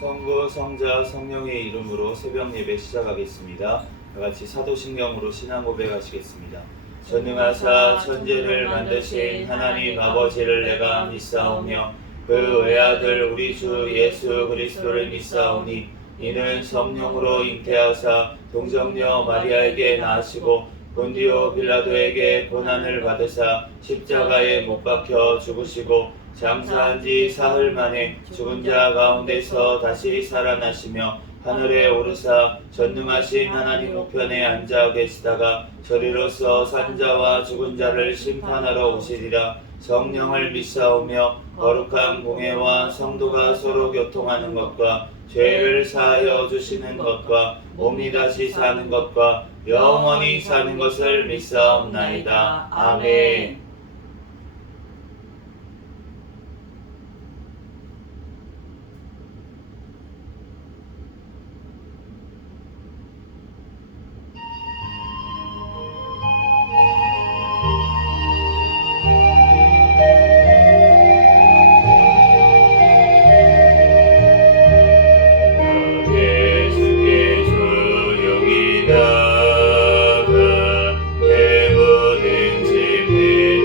성부, 성자, 성령의 이름으로 새벽 예배 시작하겠습니다. 다같이 사도신경으로 신앙 고백하시겠습니다. 전능하사 천지를 만드신 하나님 아버지를 내가 믿사오며 그 외아들 우리 주 예수 그리스도를 믿사오니 이는 성령으로 잉태하사 동정녀 마리아에게 낳으시고 본디오 빌라도에게 고난을 받으사 십자가에 못 박혀 죽으시고 장사한 지 사흘 만에 죽은 자 가운데서 다시 살아나시며 하늘에 오르사 전능하신 하나님 우편에 앉아 계시다가 저리로서 산자와 죽은 자를 심판하러 오시리라. 성령을 믿사오며 거룩한 공회와 성도가 서로 교통하는 것과 죄를 사하여 주시는 것과 몸이 다시 사는 것과 영원히 사는 것을 믿사옵나이다. 아멘. 배부른 짐을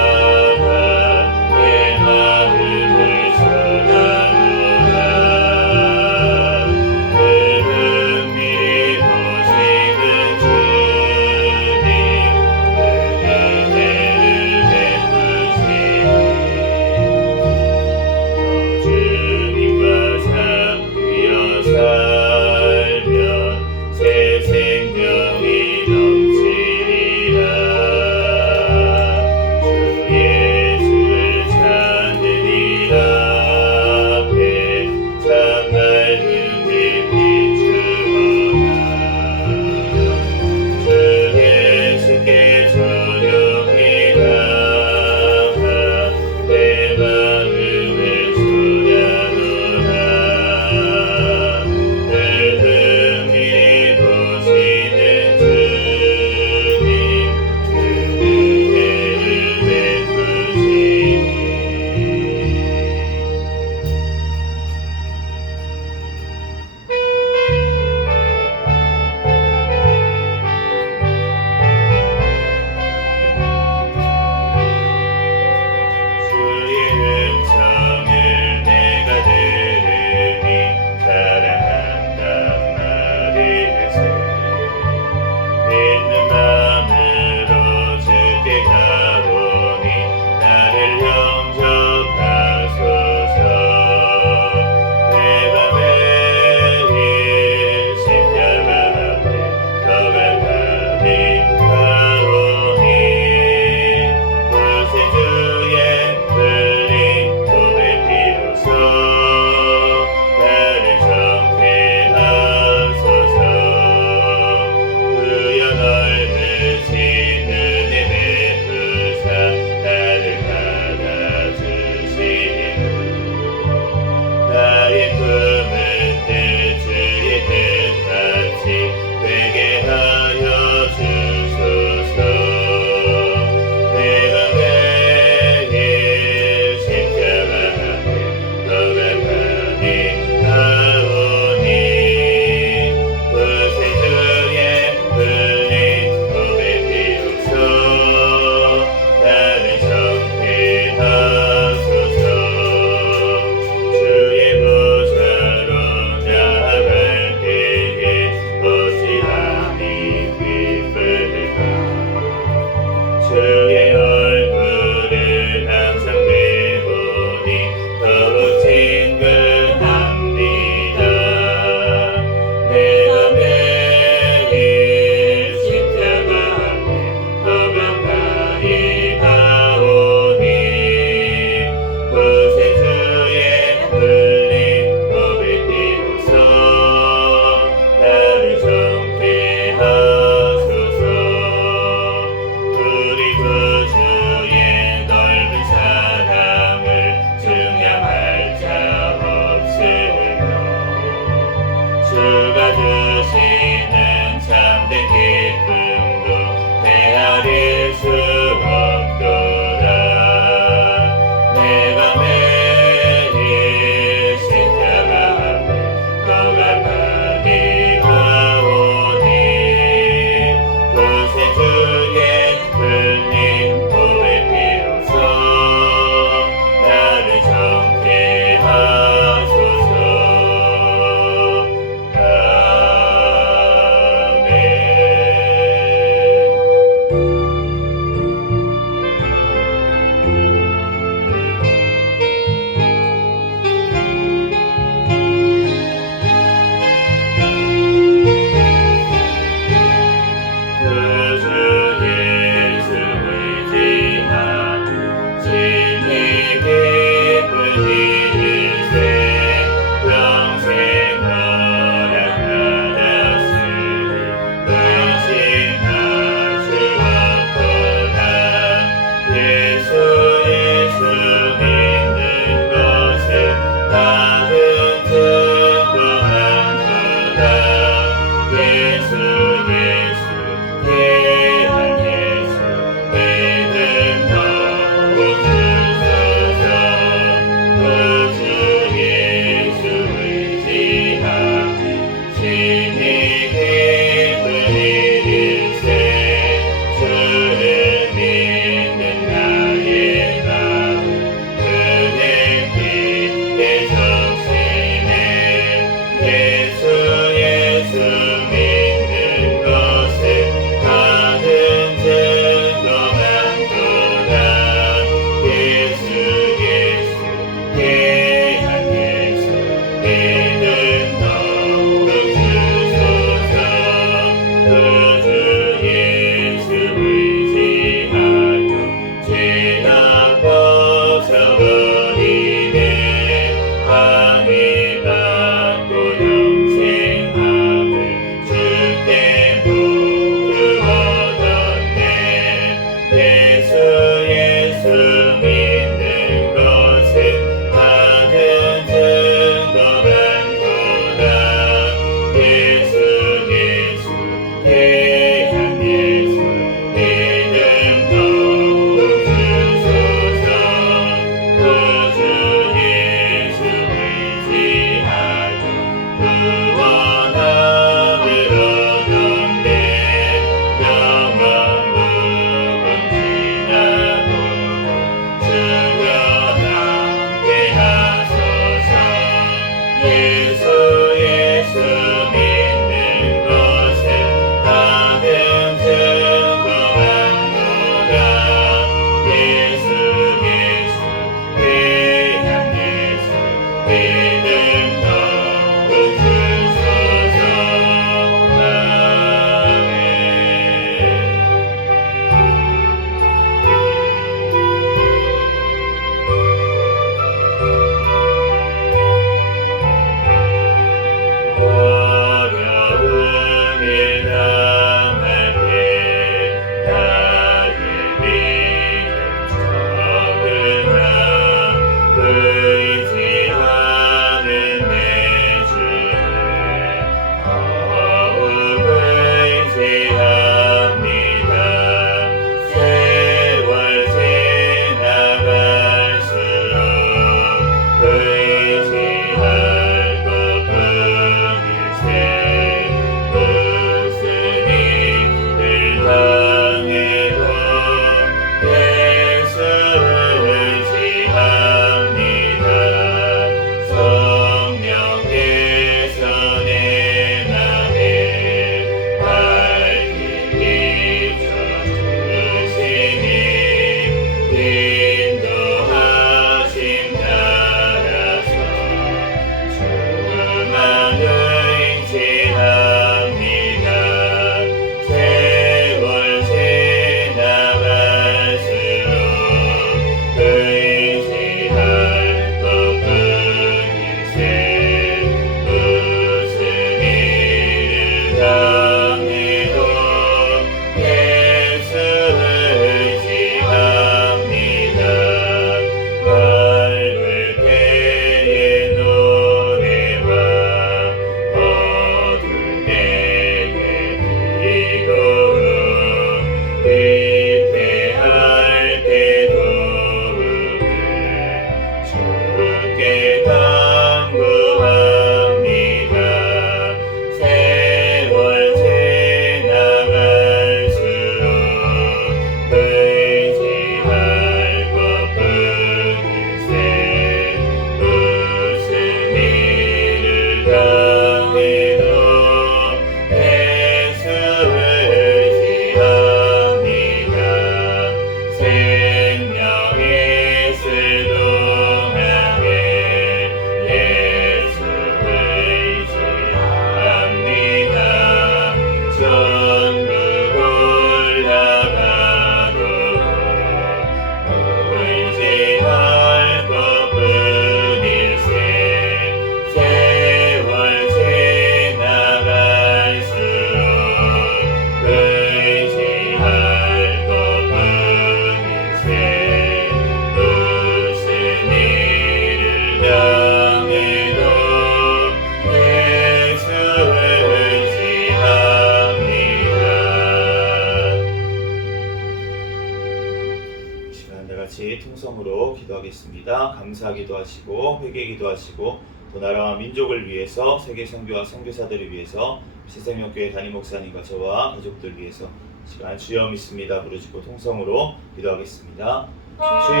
같이 통성으로 기도하겠습니다. 감사 기도하시고 회개 기도하시고 또 나라와 민족을 위해서 세계 선교와 선교사들을 위해서 새생명교회 담임 목사님과 저와 가족들 위해서 시간 주여 믿습니다 부르짖고 통성으로 기도하겠습니다. 주여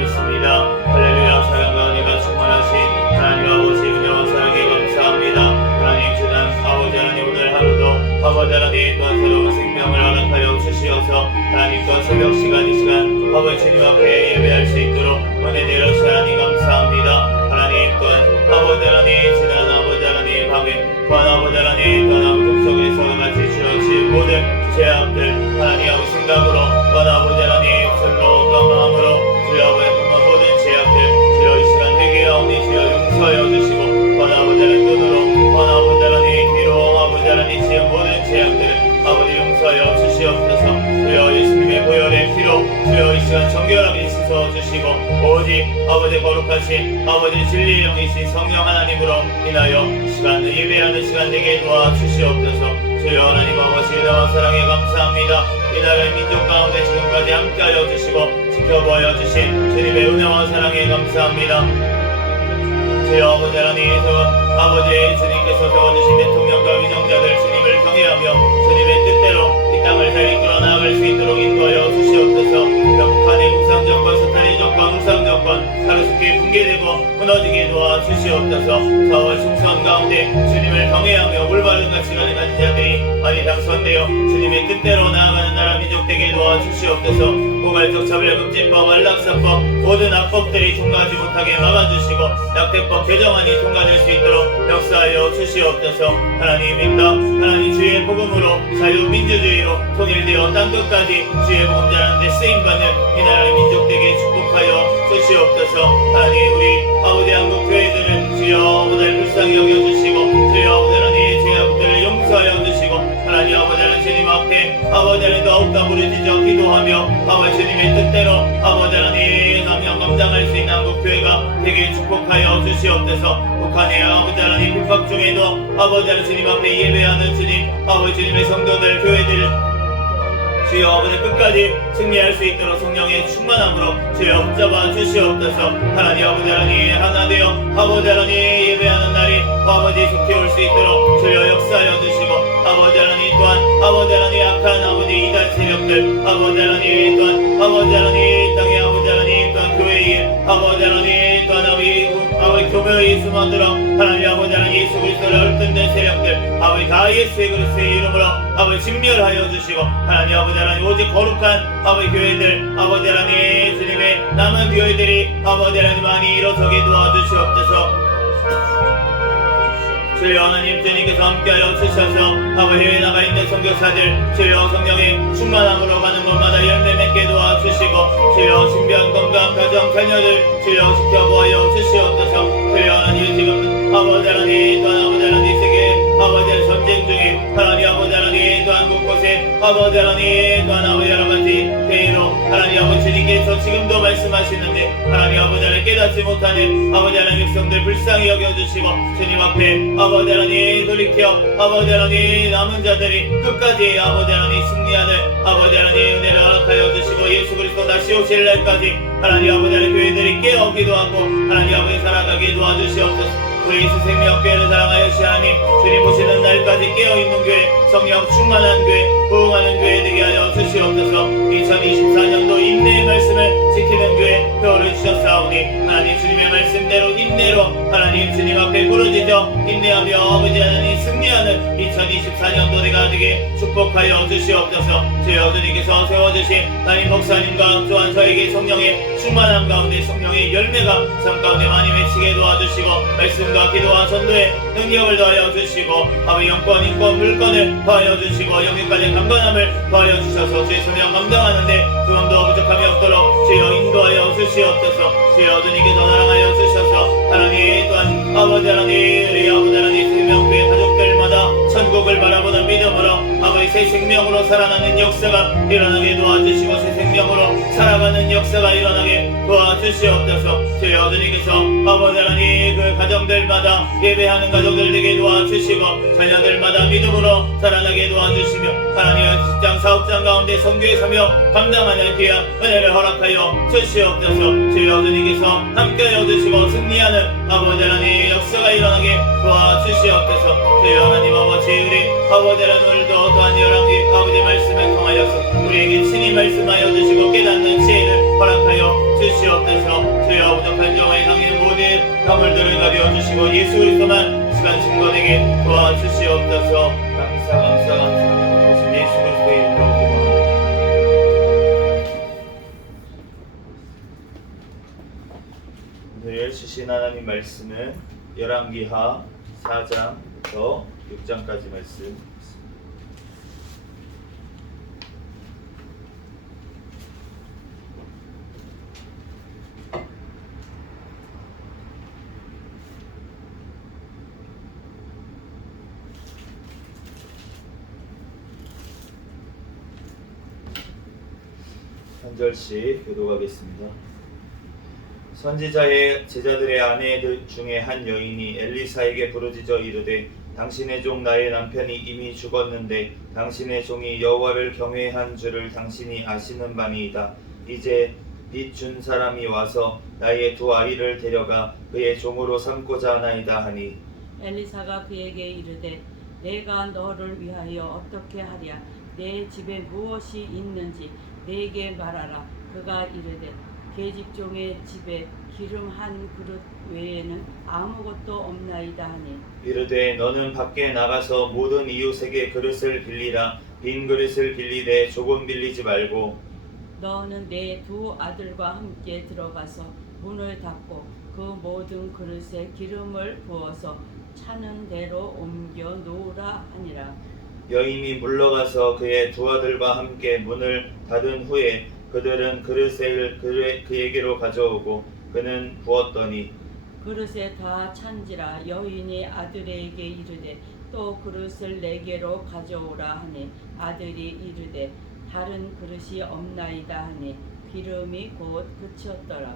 믿습니다. 할렐루야. 사랑과 은혜가 충만하신 하나님 아버지 은혜와 사랑에 감사합니다. 하나님 주난 아버지 하나님 오늘 하루도 아버지 하나님 또한 새로운 생명을 허락하여 주시어서 하나님 또한 새벽 시간 이 시간 아버지 주님 앞에 예배할 수 있도록 은혜 내려주시 하나님 감사합니다. 하나님 또한 아버지 하나님 지난 아버지 하나님 밤에 또한 아버지 하나님 또한 아버지 속에서 같이 주어진 모든 죄악들 하나님 아버지 생각으로 또한 아버지 하나님 설로 또한 마음으로 주여 아버지 모든 죄악들 주여 이 시간 회개하오니 주여 용서하여 주시고 또한 아버지 하나님 눈으로 또한 아버지 하나님 귀로 아버지 하나님 지은 모든 죄악들을 아버지 용서하여 주시옵소서. 주여 예수님의 보혈의 피로 주여 이 시간 정결하게 씻어주시고 오직 아버지 거룩하신 아버지 진리의 영이신 성령 하나님으로 인하여 시간 예배하는 시간 되게 도와주시옵소서. 주여 하나님 아버지 은혜와 사랑에 감사합니다. 이 나라의 민족 가운데 지금까지 함께하여 주시고 지켜보아 주신 주님의 은혜와 사랑에 감사합니다. 주여 아버지 하나님 아버지 주님께서 세워주신 대통령과 위정자들 주님을 경외하며 주님의 뜻대로 이 땅을 잘 이끌어 나아갈 수 있도록 인도하여 주시옵소서. 북한의 국상정권 사탄의 정권 우상정권 하루속히 붕괴되고 무너지게 도와주시옵소서. 4월 총선 가운데 주님을 경외하며 올바른 가치관을 가진 자들이 많이 당선되어 주님의 뜻대로 나아가는 나라 민족 되게 도와주시옵소서. 포괄적 차별금지법 안락사법 모든 악법들이 통과하지 못하게 막아주시고 낙태법 개정안이 통과될 수 있도록 역사하여 주시옵소서. 하나님입니다. 하나님 주의 복음으로 자유민주주의로 통일되어 땅끝까지 주의 복음 전하는데 쓰임받는 이 나라의 민족되게 축복하여 주시옵소서. 하나님 우리 아버지 한국 교회들을 주여 아버지 불쌍히 여겨주시고 주여 아버지 하나님 주의 아버지를 용서하여 주시고 하나님 아버지 하나님 주님 앞에 아버지 하나님 더욱더 부르짖어 기도하며 아버지 주님의 뜻대로 아버지 하나님 사명 감당할 수 있는 한국 교회가 되게 축복하여 주시옵소서. 북한의 아버지 하나님 핍박 중에도 아버지 하나님 주님 앞에 예배하는 주님 아버지 주님의 성도들 교회들 주여 아버지 끝까지 승리할 수 있도록 성령의 충만함으로 주여 붙잡아 주시옵소서. 하나님 아버지 하나님 하나 되어 아버지 하나님 예배하는 날이 아버지 속히 올 수 있도록 주여 역사하여 주시고 아버지 하나님 또한 아버지 하나님 악한 아버지 이단 세력들 아버지 하나님 또한 아버지 하나님 땅의 아버지 하나님 또한 교회에 아버지 하나님 또한 아버지 교회의 수만들어 하나님 아버지 하나님 예수 그리스도를 얽든된 세력들 아버지 다 예수의 그리스도의 이름으로 아버지 진멸하여 주시고 하나님 아버지 하나님 오직 거룩한 아버지 교회들 아버지 하나님 주님의 남은 교회들이 아버지 하나님 많이 일어서게 도와주시옵소서. 주여 하나님 주님께서 함께하여 주셔서 아버지 해외에 나가있는 선교사들 주여 성령의 충만함으로 가는 곳마다 열매 맺게 도와주시고 주여 신변 건강 가정 자녀들 주여 지켜보아여 주시옵소서. 주여 하나님 지금 아버지 하나님 또한 아버지 하나님 세계 아버지 하나님 전쟁 중에 하나님 아버지 하나님 또한 곳곳에 아버지 하나님 또한 아버지 여러가지 회의로 하나님 아버지 주님께서 지금도 말씀하시는데 하나님 아버지 하나님 깨닫지 못하는 아버지 하나님 백성들 불쌍히 여겨주시고 주님 앞에 아버지 하나님 돌이켜 아버지 하나님 남은 자들이 끝까지 아버지 하나님 승리하는 아버지 하나님 은혜를 허락하여 주시고 예수 그리스도 다시 오실 날까지 하나님 아버지 하나님 교회들이 깨어 기도하고 하나님 아버지 살아가게 도와주시옵소서. 우리 예수 생명교회를 사랑하여 하나님 주님 오시는 날까지 깨어있는 교회 성령 충만한 교회 부흥하는 교회 되게 하여 주시옵소서. 2024년도 인내의 말씀을 지키는 교회 표를 주셨사오니 하나님 주님의 말씀대로 인내로 하나님 주님 앞에 부르짖어 인내하며 아버지 하나님 승리하는 2024년도 내가 되게 축복하여 주시옵소서. 주여 주님께서 세워주신 하나님 목사님과 또한 저에게 성령의 충만함 가운데 성령의 열매가 삶 가운데 많이 맺히게 도와주시고 말씀과 기도와 전도에 능력을 더하여 주시고 아버지 영권 인권 물권을 더하여 주시고 영역까지 강건함을 더하여 주셔서 주의 소명 감당하는데 그럼도 부족함이 없도록 주여 인도하여 주시옵소서. 주여 주님께서 사랑하여 주셔서 하나님 또한 아버지 하나님 우리 아버지 하나님 생명교회 가족들마다 천국을 바라보는 믿음으로 아버지 그리스도의 새 생명으로 살아나는 역사가 일어나게 도와주시고 새 생명으로 살아가는 역사가 일어나게 도와주시옵소서. 주여 주님께서 아버지 하나님 그 가정들마다 예배하는 가족들 되게 도와주시고 자녀들마다 믿음으로 살아나게 도와주시며 하나님의 직장 사업장 가운데 선교의 사명 감당하는 귀한 은혜를 허락하여 주시옵소서. 주여 주님께서 함께하여 주시고 승리하는 아버지 하나님 역사가 일어나게 도와주시옵소서. 주여 하나님 아버지 우리 아버지 하나님 오늘도 또한 열왕기 아버지 말씀을 통하여서 우리에게 친히 말씀하여 주시고 깨닫는 지혜를 허락하여 주시옵소서. 주여 부족한 영화에 강인 모든 가물들을 가벼워주시고 예수 그리스도만 시간 증거되게 도와주시옵소서. 감사 예수 그리스도의 이름으로 오늘 주신 하나님 말씀은 열왕기하 4장부터 6장까지 말씀. 한 절씩 교독하겠습니다. 선지자의 제자들의 아내들 중에 한 여인이 엘리사에게 부르짖어 이르되 당신의 종 나의 남편이 이미 죽었는데 당신의 종이 여호와를 경외한 줄을 당신이 아시는 바니이다. 이제 빚 준 사람이 와서 나의 두 아이를 데려가 그의 종으로 삼고자 하나이다 하니 엘리사가 그에게 이르되 내가 너를 위하여 어떻게 하랴. 내 집에 무엇이 있는지 내게 말하라. 그가 이르되 계집종의 집에 기름 한 그릇 외에는 아무것도 없나이다 하니 이르되 너는 밖에 나가서 모든 이웃에게 그릇을 빌리라. 빈 그릇을 빌리되 조금 빌리지 말고 너는 내 두 아들과 함께 들어가서 문을 닫고 그 모든 그릇에 기름을 부어서 차는 대로 옮겨 놓으라 하니라. 여인이 물러가서 그의 두 아들과 함께 문을 닫은 후에 그들은 그릇을 그에게로 가져오고 그는 부었더니 그릇에 다 찬지라. 여인이 아들에게 이르되 또 그릇을 내게로 가져오라 하니 아들이 이르되 다른 그릇이 없나이다 하니 기름이 곧 그쳤더라.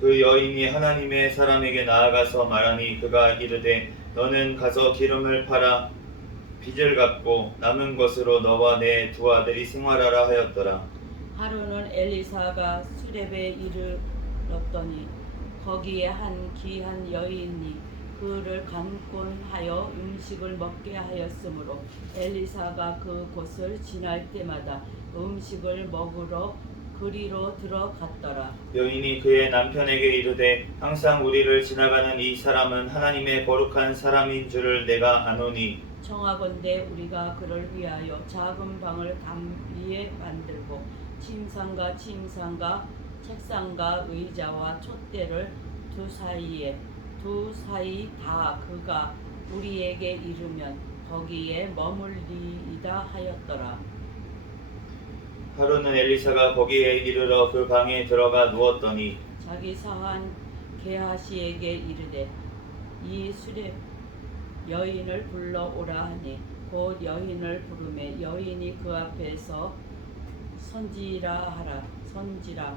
그 여인이 하나님의 사람에게 나아가서 말하니 그가 이르되 너는 가서 기름을 팔아 빚을 갚고 남은 것으로 너와 내 두 아들이 생활하라 하였더라. 하루는 엘리사가 수렙에 이르렀더니 거기에 한 귀한 여인이 그를 간곤하여 음식을 먹게 하였으므로 엘리사가 그 곳을 지날 때마다 음식을 먹으러 그리로 들어갔더라. 여인이 그의 남편에게 이르되 항상 우리를 지나가는 이 사람은 하나님의 거룩한 사람인 줄을 내가 아노니 청하건대 우리가 그를 위하여 작은 방을 담 위에 만들고 침상과 책상과 의자와 촛대를 두 사이 다 그가 우리에게 이르면 거기에 머물리이다 하였더라. 하루는 엘리사가 거기에 이르러 그 방에 들어가 누웠더니 자기 사환 게하시에게 이르되 이 수렙 여인을 불러오라 하니 곧 여인을 부르매 여인이 그 앞에서 선지라.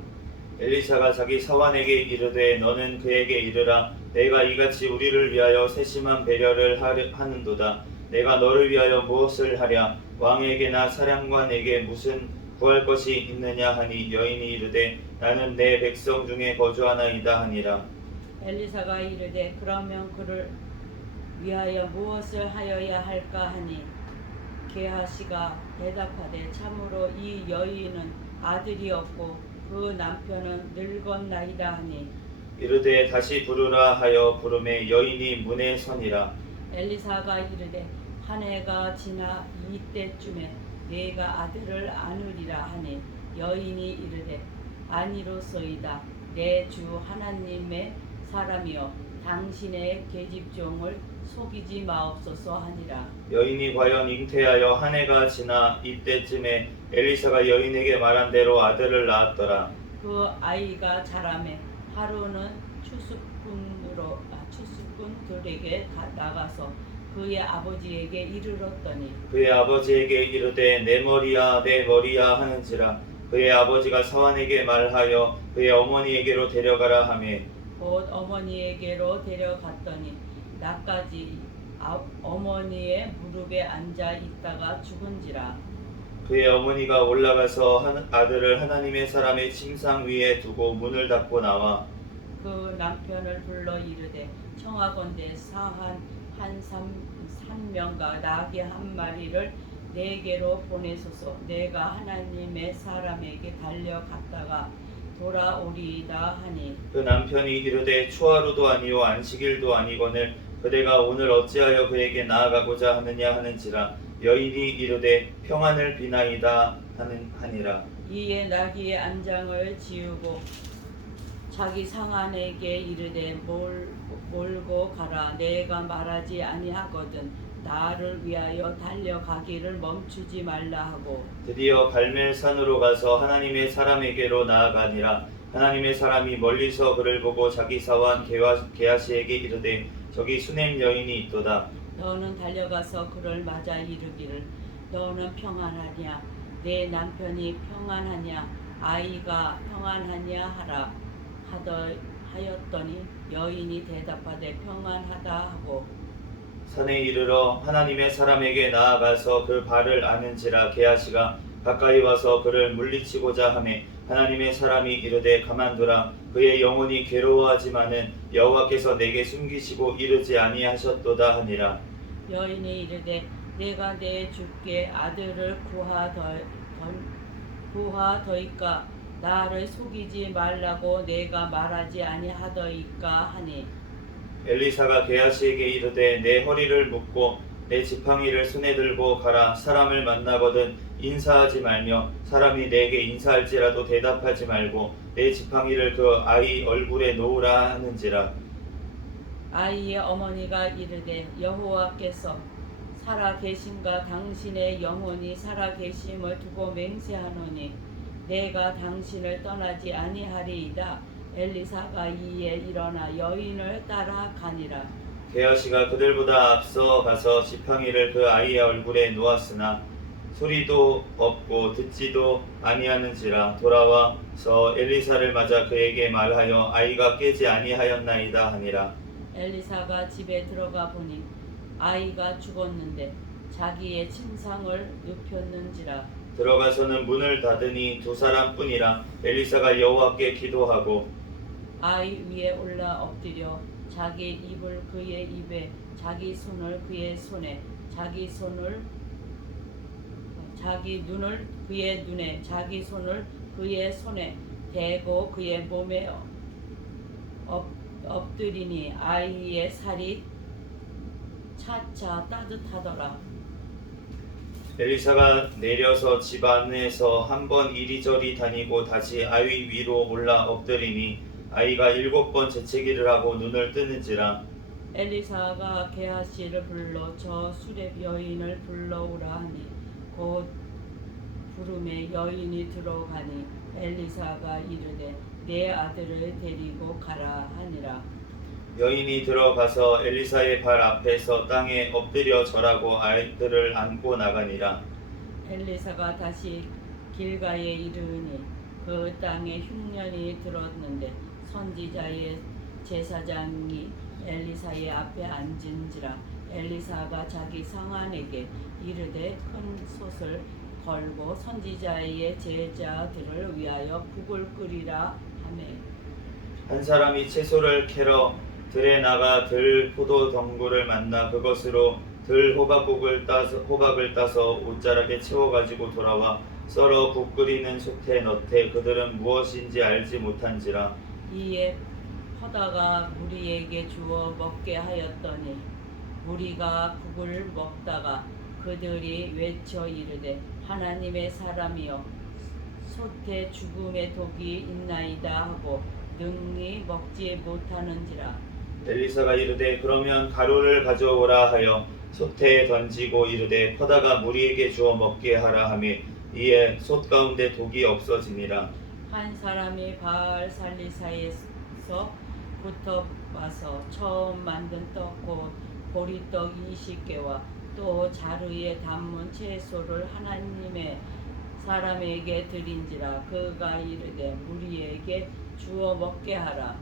엘리사가 자기 사환에게 이르되 너는 그에게 이르라 내가 이같이 우리를 위하여 세심한 배려를 하는도다. 내가 너를 위하여 무엇을 하랴. 왕에게나 사령관에게 무슨 구할 것이 있느냐 하니 여인이 이르되 나는 내 백성 중에 거주하나이다 하니라. 엘리사가 이르되 그러면 그를 위하여 무엇을 하여야 할까 하니 게하시가 대답하되 참으로 이 여인은 아들이 없고 그 남편은 늙었나이다 하니 이르되 다시 부르라 하여 부르매 여인이 문에 서니라. 엘리사가 이르되 한 해가 지나 이때쯤에 내가 아들을 안으리라 하니 여인이 이르되 아니로소이다. 내 주 하나님의 사람이여 당신의 계집종을 속이지 마옵소서 하니라. 여인이 과연 잉태하여 한 해가 지나 이때쯤에 엘리사가 여인에게 말한 대로 아들을 낳았더라. 그 아이가 자라매 하루는 추수꾼들에게 나가서 그의 아버지에게 이르렀더니 그의 아버지에게 이르되 내 머리야 내 머리야 하는지라. 그의 아버지가 사환에게 말하여 그의 어머니에게로 데려가라 하매 곧 어머니에게로 데려갔더니 나까지 어머니의 무릎에 앉아 있다가 죽은지라. 그의 어머니가 올라가서 아들을 하나님의 사람의 침상 위에 두고 문을 닫고 나와 그 남편을 불러 이르되 청하건대 사한 한 삼명과 나귀 한 마리를 내게로 보내소서. 내가 하나님의 사람에게 달려갔다가 돌아오리이다 하니 그 남편이 이르되 초하루도 아니요 안식일도 아니거늘 그대가 오늘 어찌하여 그에게 나아가고자 하느냐 하는지라. 여인이 이르되 평안을 비나이다 하니라. 이에 나귀의 안장을 지우고 자기 상한에게 이르되 몰고 가라. 내가 말하지 아니하거든 나를 위하여 달려가기를 멈추지 말라 하고 드디어 갈멜산으로 가서 하나님의 사람에게로 나아가니라. 하나님의 사람이 멀리서 그를 보고 자기 사환 게하시에게 이르되 저기 수냄 여인이 있도다. 너는 달려가서 그를 맞아 이르기를 너는 평안하냐 내 남편이 평안하냐 아이가 평안하냐 하라 하였더니 여인이 대답하되 평안하다 하고 산에 이르러 하나님의 사람에게 나아가서 그 발을 아는지라. 게하시가 가까이 와서 그를 물리치고자 하매 하나님의 사람이 이르되 가만두라. 그의 영혼이 괴로워하지만은 여호와께서 내게 숨기시고 이르지 아니하셨도다 하니라. 여인이 이르되 내가 내 주께 아들을 구하더이까 나를 속이지 말라고 내가 말하지 아니하더이까 하니 엘리사가 게하시에게 이르되 내 허리를 묶고 내 지팡이를 손에 들고 가라. 사람을 만나거든 인사하지 말며 사람이 내게 인사할지라도 대답하지 말고 내 지팡이를 그 아이 얼굴에 놓으라 하는지라. 아이의 어머니가 이르되 여호와께서 살아계심과 당신의 영혼이 살아계심을 두고 맹세하노니 내가 당신을 떠나지 아니하리이다. 엘리사가 이에 일어나 여인을 따라가니라. 게하시가 그들보다 앞서 가서 지팡이를 그 아이의 얼굴에 놓았으나 소리도 없고 듣지도 아니하는지라. 돌아와서 엘리사를 맞아 그에게 말하여 아이가 깨지 아니하였나이다 하니라. 엘리사가 집에 들어가 보니 아이가 죽었는데 자기의 침상을 눕혔는지라. 들어가서는 문을 닫으니 두 사람뿐이라. 엘리사가 여호와께 기도하고 아이 위에 올라 엎드려 자기 입을 그의 입에 자기 손을 그의 손에 자기 눈을 그의 눈에 자기 손을 그의 손에 대고 그의 몸에 엎드리니 아이의 살이 차차 따뜻하더라. 엘리사가 내려서 집 안에서 한 번 이리저리 다니고 다시 아이 위로 올라 엎드리니 아이가 7번 재채기를 하고 눈을 뜨는지라. 엘리사가 게하시를 불러 저 수렙 여인을 불러오라 하니 곧 부름에 여인이 들어가니 엘리사가 이르되 내 아들을 데리고 가라 하니라. 여인이 들어가서 엘리사의 발 앞에서 땅에 엎드려 절하고 아이들을 안고 나가니라. 엘리사가 다시 길가에 이르니 그 땅에 흉년이 들었는데 선지자의 제사장이 엘리사의 앞에 앉은지라. 엘리사가 자기 상한에게 이르되 큰 솥을 걸고 선지자의 제자들을 위하여 국을 끓이라 하매 한 사람이 채소를 캐러 들에 나가 들 포도 덩굴을 만나 그것으로 들 호박을 따서 옷자락에 채워 가지고 돌아와 썰어 국 끓이는 솥에 넣되 그들은 무엇인지 알지 못한지라. 이에 퍼다가 무리에게 주어 먹게 하였더니 무리가 국을 먹다가 그들이 외쳐 이르되 하나님의 사람이여 솥에 죽음의 독이 있나이다 하고 능히 먹지 못하는지라. 엘리사가 이르되 그러면 가루를 가져오라 하여 솥에 던지고 이르되 퍼다가 무리에게 주어 먹게 하라 하매 이에 솥 가운데 독이 없어지니라. 한 사람이 바알 살리사에서부터 와서 처음 만든 떡 곧 보리떡 20개와 또 자루에 담은 채소를 하나님의 사람에게 드린지라. 그가 이르되 무리에게 주어 먹게 하라.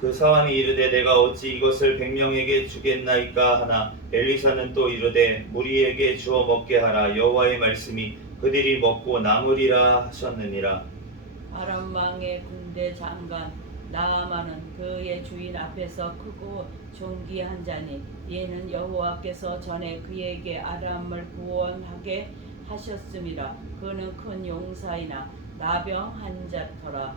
그 사람이 이르되 내가 어찌 이것을 100명에게 주겠나이까 하나 엘리사는 또 이르되 무리에게 주어 먹게 하라. 여호와의 말씀이 그들이 먹고 남으리라 하셨느니라. 아람 왕의 군대 장관 나아만은 그의 주인 앞에서 크고 존귀한 자니 이는 여호와께서 전에 그에게 아람을 구원하게 하셨음이라. 그는 큰 용사이나 나병 환자더라.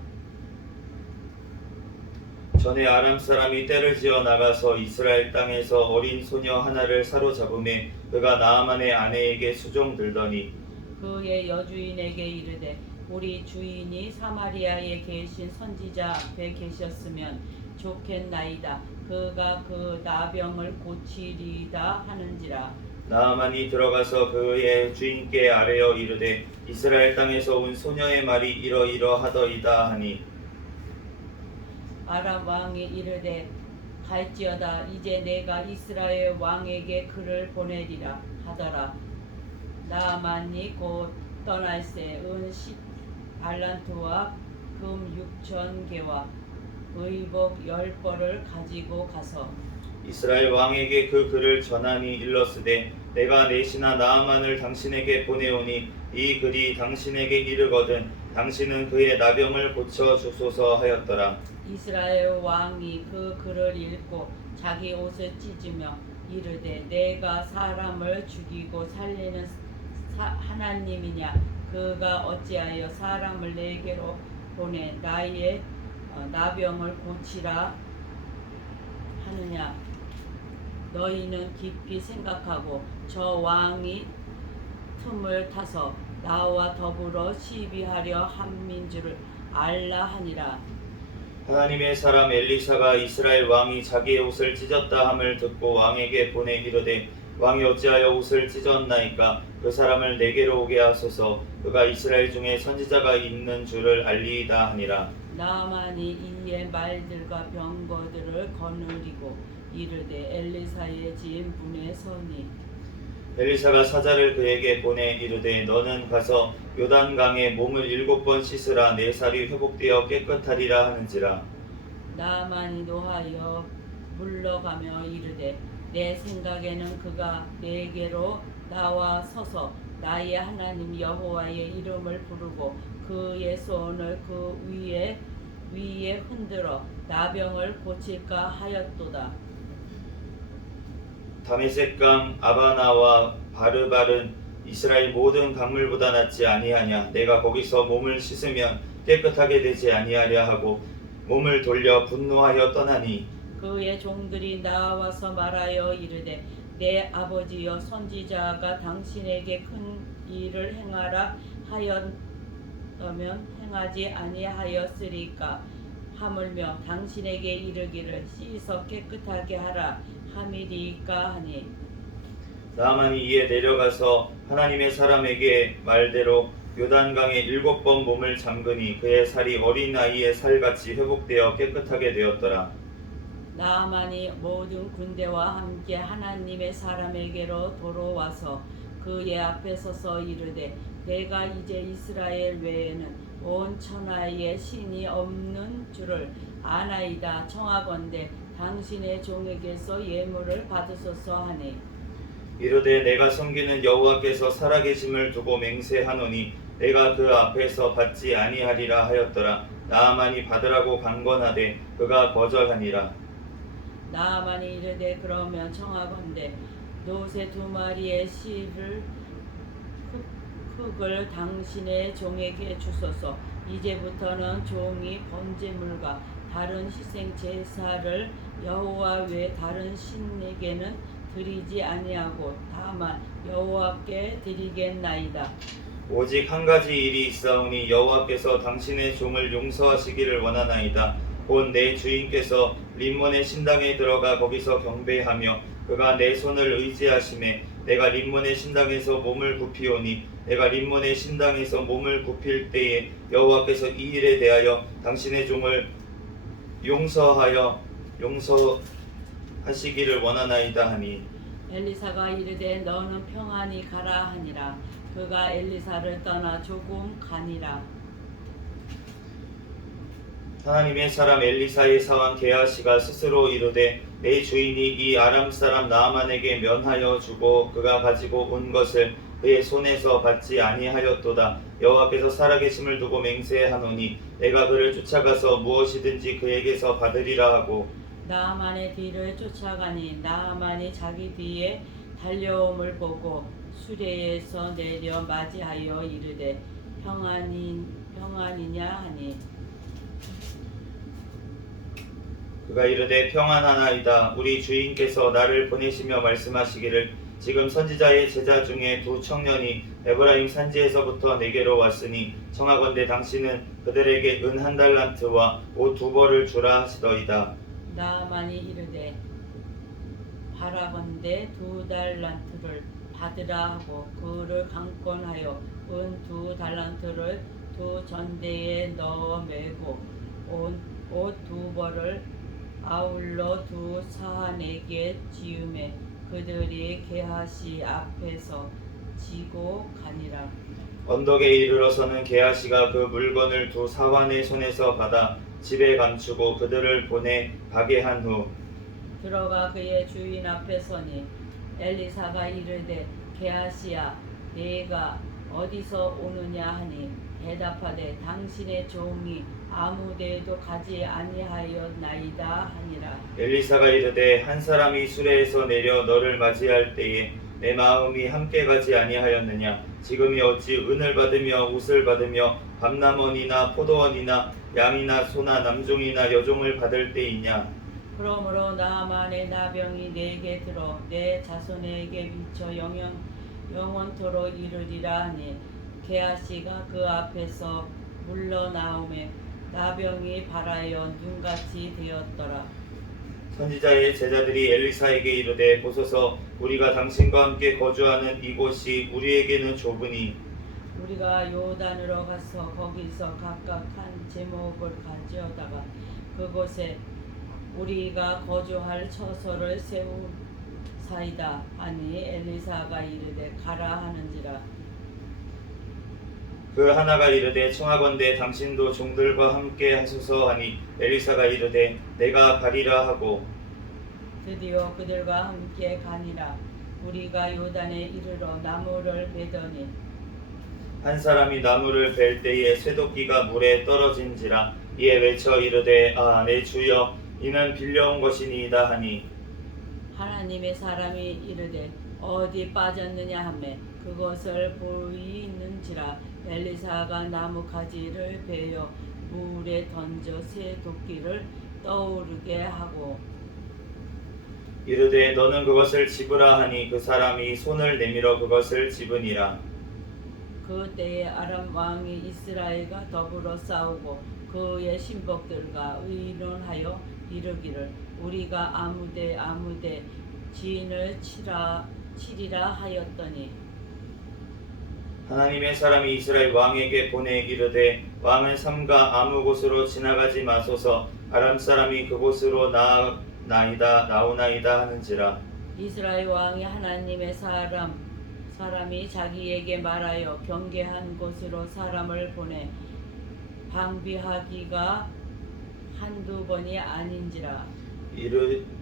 전에 아람 사람이 떼를 지어 나가서 이스라엘 땅에서 어린 소녀 하나를 사로잡음에 그가 나아만의 아내에게 수종들더니 그의 여주인에게 이르되 우리 주인이 사마리아에 계신 선지자 앞에 계셨으면 좋겠나이다. 그가 그 나병을 고치리다 하는지라. 나아만이 들어가서 그의 주인께 아뢰어 이르되 이스라엘 땅에서 온 소녀의 말이 이러이러하더이다 하니 아람 왕이 이르되 갈지어다. 이제 내가 이스라엘 왕에게 그를 보내리라 하더라. 나아만이 곧 떠날새 은 10달란트와 금 6,000개와 의복 10벌을 가지고 가서 이스라엘 왕에게 그 글을 전하니 일렀으되 내가 내 신하 나아만을 당신에게 보내오니 이 글이 당신에게 이르거든 당신은 그의 나병을 고쳐 주소서 하였더라. 이스라엘 왕이 그 글을 읽고 자기 옷을 찢으며 이르되 내가 사람을 죽이고 살리는 하나님이냐. 그가 어찌하여 사람을 내게로 보내 나의 나병을 고치라 하느냐. 너희는 깊이 생각하고 저 왕이 틈을 타서 나와 더불어 시비하려 함인 줄을 알라 하니라. 하나님의 사람 엘리사가 이스라엘 왕이 자기의 옷을 찢었다 함을 듣고 왕에게 보내 이르되 왕이 어찌하여 옷을 찢었나이까. 그 사람을 내게로 오게 하소서. 그가 이스라엘 중에 선지자가 있는 줄을 알리이다 하니라. 나아만이 이에 말들과 병거들을 거느리고 이르되 엘리사의 진분에 서니 엘리사가 사자를 그에게 보내 이르되 너는 가서 요단강에 몸을 7번 씻으라. 내 살이 회복되어 깨끗하리라 하는지라. 나아만이 노하여 물러가며 이르되 내 생각에는 그가 내게로 나와 서서 나의 하나님 여호와의 이름을 부르고 그의 손을 그 위에 흔들어 나병을 고칠까 하였도다. 다메섹강 아바나와 바르발은 이스라엘 모든 강물보다 낫지 아니하냐. 내가 거기서 몸을 씻으면 깨끗하게 되지 아니하랴 하고 몸을 돌려 분노하여 떠나니 그의 종들이 나와서 말하여 이르되 내 아버지여 선지자가 당신에게 큰 일을 행하라 하였다면 행하지 아니하였으리까 하물며 당신에게 이르기를 씻어 깨끗하게 하라 함이리까 하니 나아만이 이에 내려가서 하나님의 사람에게 말대로 요단강에 7번 몸을 잠그니 그의 살이 어린아이의 살같이 회복되어 깨끗하게 되었더라. 나아만이 모든 군대와 함께 하나님의 사람에게로 돌아와서 그의 앞에 서서 이르되 내가 이제 이스라엘 외에는 온 천하에 신이 없는 줄을 아나이다. 청하건대 당신의 종에게서 예물을 받으소서 하니 이르되 내가 섬기는 여호와께서 살아계심을 두고 맹세하노니 내가 그 앞에서 받지 아니하리라 하였더라. 나아만이 받으라고 강건하되 그가 거절하니라. 나아만이 이르되 그러면 청하건대 노새 2마리의 실을 흙을 당신의 종에게 주소서. 이제부터는 종이 번제물과 다른 희생 제사를 여호와 외 다른 신에게는 드리지 아니하고 다만 여호와께 드리겠나이다. 오직 한 가지 일이 있사오니 여호와께서 당신의 종을 용서하시기를 원하나이다. 곧 내 주인께서 림몬의 신당에 들어가 거기서 경배하며 그가 내 손을 의지하심에 내가 림몬의 신당에서 몸을 굽히오니 내가 림몬의 신당에서 몸을 굽힐 때에 여호와께서 이 일에 대하여 당신의 종을 하시기를 원하나이다 하니 엘리사가 이르되 너는 평안히 가라 하니라. 그가 엘리사를 떠나 조금 가니라. 하나님의 사람 엘리사의 사원 게하시가 스스로 이르되 내 주인이 이 아람 사람 나아만에게 면하여 주고 그가 가지고 온 것을 그의 손에서 받지 아니하였도다. 여호와께서 살아계심을 두고 맹세하노니 내가 그를 쫓아가서 무엇이든지 그에게서 받으리라 하고 나아만의 뒤를 쫓아가니 나아만이 자기 뒤에 달려옴을 보고 수레에서 내려 맞이하여 이르되 평안이냐 하니 그가 이르되 평안하나이다. 우리 주인께서 나를 보내시며 말씀하시기를 지금 선지자의 제자 중에 두 청년이 에브라임 산지에서부터 내게로 왔으니 청하건대 당신은 그들에게 은 1달란트와 옷 2벌을 주라 하시더이다. 나아만이 이르되 바라건대 2달란트를 받으라 하고 그를 강권하여 은 2달란트를 두 전대에 넣어 메고 옷 2벌을 아울러 두 사환에게 지음에 그들이 게하시 앞에서 지고 가니라. 언덕에 이르러서는 게하시가 그 물건을 두 사환의 손에서 받아 집에 감추고 그들을 보내 가게 한 후 들어가 그의 주인 앞에 서니 엘리사가 이르되 게하시야 네가 어디서 오느냐 하니 대답하되 당신의 종이 아무 데에도 가지 아니하였나이다 하니라. 엘리사가 이르되 한 사람이 수레에서 내려 너를 맞이할 때에 내 마음이 함께 가지 아니하였느냐. 지금이 어찌 은을 받으며 옷을 받으며 밤남원이나 포도원이나 양이나 소나 남종이나 여종을 받을 때이냐. 그러므로 나아만의 나병이 내게 들어 내 자손에게 미쳐 영원토록 이르리라 하니 게하시가 그 앞에서 물러나오매 나병이 발하여 눈같이 되었더라. 선지자의 제자들이 엘리사에게 이르되 보소서 우리가 당신과 함께 거주하는 이곳이 우리에게는 좁으니 우리가 요단으로 가서 거기서 각각 한 제목을 가져다가 그곳에 우리가 거주할 처소를 세우사이다 하니 엘리사가 이르되 가라 하는지라. 그 하나가 이르되 청하건대 당신도 종들과 함께 하소서 하니 엘리사가 이르되 내가 가리라 하고 드디어 그들과 함께 가니라. 우리가 요단에 이르러 나무를 베더니 한 사람이 나무를 벨 때에 쇠도끼가 물에 떨어진지라. 이에 외쳐 이르되 아 내 주여 이는 빌려온 것이니이다 하니 하나님의 사람이 이르되 어디 빠졌느냐 하매 그것을 보이는지라. 엘리사가 나무 가지를 베어 물에 던져 새 도끼를 떠오르게 하고 이르되 너는 그것을 집으라 하니 그 사람이 손을 내밀어 그것을 집으니라. 그때에 아람 왕이 이스라엘과 더불어 싸우고 그의 신복들과 의논하여 이르기를 우리가 아무데 진을 치리라 하였더니 하나님의 사람이 이스라엘 왕에게 보내 이르되 왕은 삼가 아무 곳으로 지나가지 마소서 아람 사람이 그곳으로 나오나이다 하는지라. 이스라엘 왕이 하나님의 사람이 자기에게 말하여 경계한 곳으로 사람을 보내 방비하기가 한두 번이 아닌지라.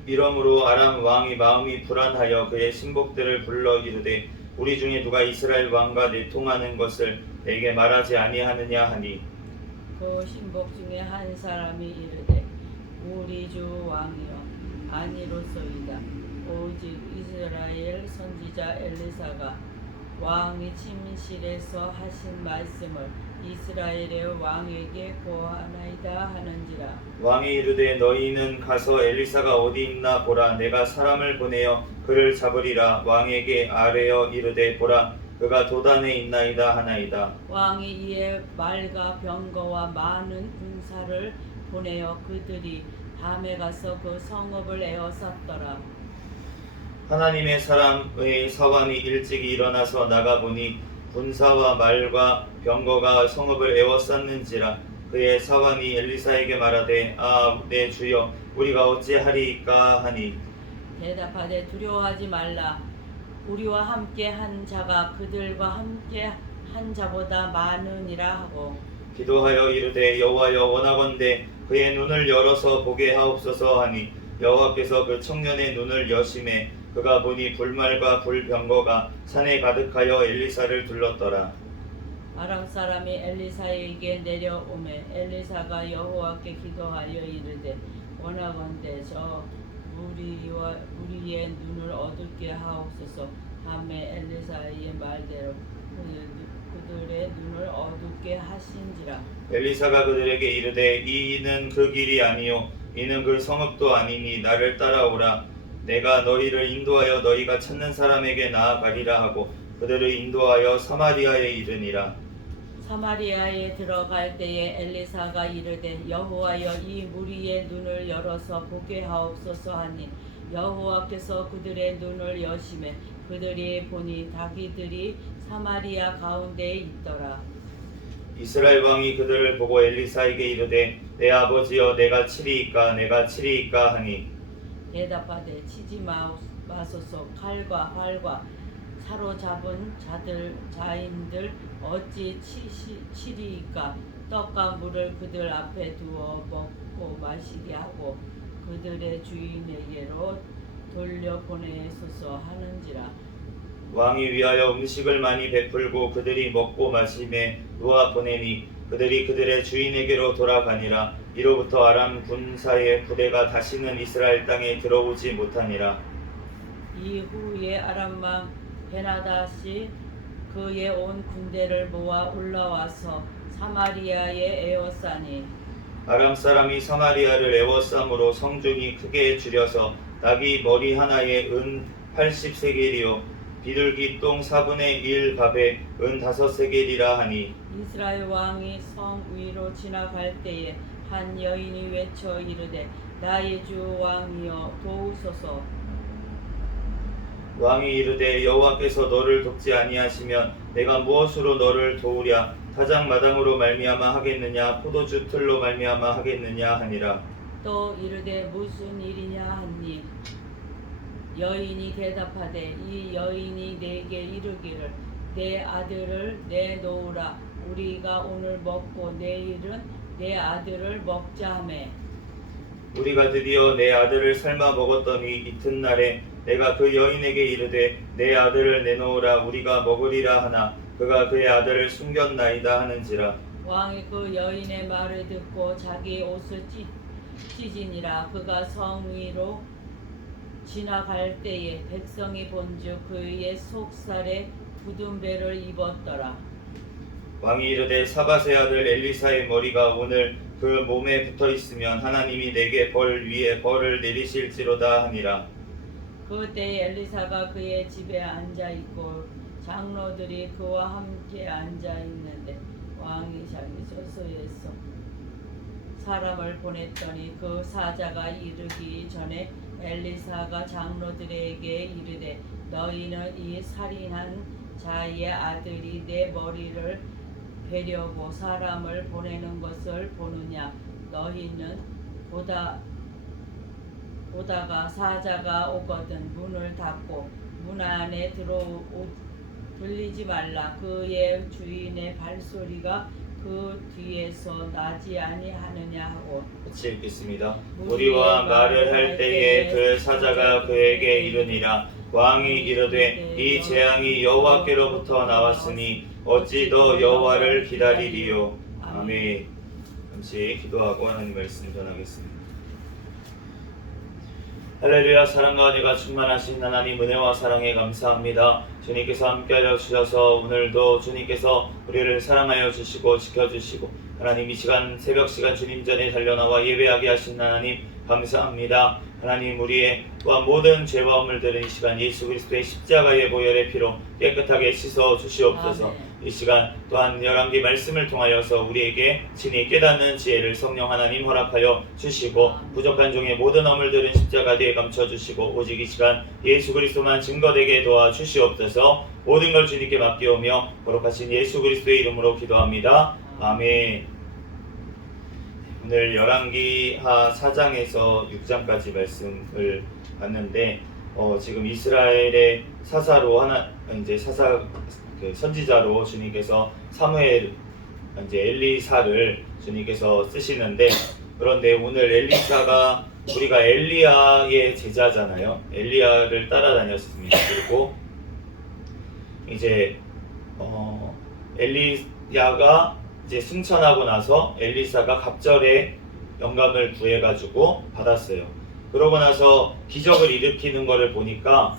이러므로 아람 왕이 마음이 불안하여 그의 신복들을 불러 이르되 우리 중에 누가 이스라엘 왕과 내통하는 것을 내게 말하지 아니하느냐 하니 그 신복 중에 한 사람이 이르되 우리 주 왕이여 아니로소이다. 오직 이스라엘 선지자 엘리사가 왕이 침실에서 하신 말씀을 이스라엘의 왕에게 고하나이다 하는지라. 왕이 이르되 너희는 가서 엘리사가 어디 있나 보라. 내가 사람을 보내어 그를 잡으리라. 왕에게 아뢰어 이르되 보라 그가 도단에 있나이다 하나이다. 왕이 이에 말과 병거와 많은 군사를 보내어 그들이 밤에 가서 그 성읍을 에워쌌더라. 하나님의 사람의 사환이 일찍이 일어나서 나가보니 군사와 말과 병거가 성읍을 에워쌌는지라. 그의 사환이 엘리사에게 말하되 아 내 주여 우리가 어찌하리이까 하니 대답하되 두려워하지 말라. 우리와 함께 한 자가 그들과 함께 한 자보다 많으니라 하고 기도하여 이르되 여호와여 원하건대 그의 눈을 열어서 보게 하옵소서 하니 여호와께서 그 청년의 눈을 여심해 그가 보니 불말과 불병거가 산에 가득하여 엘리사를 둘렀더라. 아람 사람이 엘리사에게 내려오매 엘리사가 여호와께 기도하여 이르되 원하건대 저 무리의 눈을 어둡게 하옵소서 하매 엘리사의 말대로 그들의 눈을 어둡게 하신지라. 엘리사가 그들에게 이르되 이는 그 길이 아니요 이는 그 성읍도 아니니 나를 따라오라. 내가 너희를 인도하여 너희가 찾는 사람에게 나아가리라 하고 그들을 인도하여 사마리아에 이르니라. 사마리아에 들어갈 때에 엘리사가 이르되 여호와여 이 무리의 눈을 열어서 보게 하옵소서 하니 여호와께서 그들의 눈을 여심해 그들이 보니 닭이들이 사마리아 가운데에 있더라. 이스라엘 왕이 그들을 보고 엘리사에게 이르되 내 아버지여 내가 치리이까 하니 대답하되 치지 마소서. 칼과 활과 사로잡은 자인들 어찌 치리이까. 떡과 물을 그들 앞에 두어 먹고 마시게 하고 그들의 주인에게로 돌려보내소서 하는지라. 왕이 위하여 음식을 많이 베풀고 그들이 먹고 마심에 놓아 보내니 그들이 그들의 주인에게로 돌아가니라. 이로부터 아람 군사의 부대가 다시는 이스라엘 땅에 들어오지 못하니라. 이후에 아람 왕 베나닷이 그의 온 군대를 모아 올라와서 사마리아에 에워싸니 아람 사람이 사마리아를 에워싸므로 성중이 크게 줄여서 닭이 머리 하나에 은 80세겔이요 비둘기 똥 4분의 1 갑에 은 5세겔이라 하니 이스라엘 왕이 성 위로 지나갈 때에 한 여인이 외쳐 이르되 나의 주 왕이여 도우소서. 왕이 이르되 여호와께서 너를 돕지 아니하시면 내가 무엇으로 너를 도우랴. 타작마당으로 말미암아 하겠느냐 포도주 틀로 말미암아 하겠느냐 하니라. 또 이르되 무슨 일이냐 하니 여인이 대답하되 이 여인이 내게 이르기를 내 아들을 내놓으라. 우리가 오늘 먹고 내일은 내 아들을 먹자 하매 우리가 드디어 내 아들을 삶아 먹었더니 이튿날에 내가 그 여인에게 이르되 내 아들을 내놓으라 우리가 먹으리라 하나 그가 그의 아들을 숨겼나이다 하는지라. 왕이 그 여인의 말을 듣고 자기 옷을 찢으니라. 그가 성 위로 지나갈 때에 백성이 본즉 그의 속살에 굳은 배를 입었더라. 왕이 이르되 사밧의 아들 엘리사의 머리가 오늘 그 몸에 붙어 있으면 하나님이 내게 벌 위에 벌을 내리실지로다 하니라. 그때 엘리사가 그의 집에 앉아 있고 장로들이 그와 함께 앉아 있는데 왕이 자기 저소에서 사람을 보냈더니 그 사자가 이르기 전에 엘리사가 장로들에게 이르되 너희는 이 살인한 자의 아들이 내 머리를 베려고 사람을 보내는 것을 보느냐. 너희는 보다가 사자가 오거든 문을 닫고 문 안에 들리지 말라. 그의 주인의 발소리가 그 뒤에서 나지 아니하느냐 하고 같이 읽겠습니다. 우리와 말을 할 때에 그 사자가 그에게 이르니라. 왕이 이르되 이 재앙이 여호와께로부터 나왔으니 어찌 더 여호와를 기다리리요. 아멘. 잠시 기도하고 하나님 말씀 전하겠습니다. 할렐루야. 사랑과 은혜가 충만하신 하나님 은혜와 사랑에 감사합니다. 주님께서 함께하여 주셔서 오늘도 주님께서 우리를 사랑하여 주시고 지켜주시고 하나님 이 시간 새벽 시간 주님 전에 달려나와 예배하게 하신 하나님 감사합니다. 하나님 우리의 또한 모든 죄와 허물들은 이 시간 예수 그리스도의 십자가의 보혈의 피로 깨끗하게 씻어 주시옵소서. 아멘. 이 시간 또한 열왕기 말씀을 통하여서 우리에게 친히 깨닫는 지혜를 성령 하나님 허락하여 주시고 부족한 종의 모든 허물들은 십자가 뒤에 감춰주시고 오직 이 시간 예수 그리스도만 증거되게 도와주시옵소서. 모든 걸 주님께 맡기오며 거룩하신 예수 그리스도의 이름으로 기도합니다. 아멘. 오늘 열왕기 하 4장에서 6장까지 말씀을 봤는데 지금 이스라엘의 사사로 이제 그 선지자로 주님께서 사무엘 이제 엘리사를 주님께서 쓰시는데, 그런데 오늘 엘리사가 우리가 엘리야의 제자잖아요. 엘리야를 따라다녔습니다. 그리고 이제 엘리야가 이제 승천하고 나서 엘리사가 갑절에 영감을 구해가지고 받았어요. 그러고 나서 기적을 일으키는 것을 보니까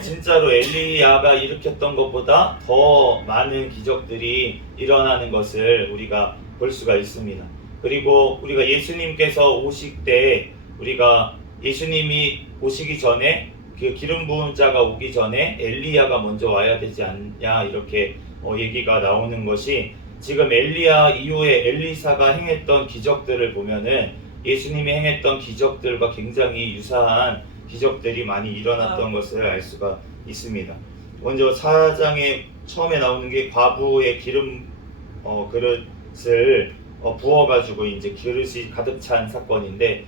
진짜로 엘리야가 일으켰던 것보다 더 많은 기적들이 일어나는 것을 우리가 볼 수가 있습니다. 그리고 우리가 예수님께서 오실 때, 우리가 예수님이 오시기 전에 그 기름 부은 자가 오기 전에 엘리야가 먼저 와야 되지 않냐, 이렇게 얘기가 나오는 것이, 지금 엘리야 이후에 엘리사가 행했던 기적들을 보면은 예수님이 행했던 기적들과 굉장히 유사한 기적들이 많이 일어났던 것을 알 수가 있습니다. 먼저 4장에 처음에 나오는 게 과부의 기름 그릇을 부어가지고 이제 그릇이 가득 찬 사건인데,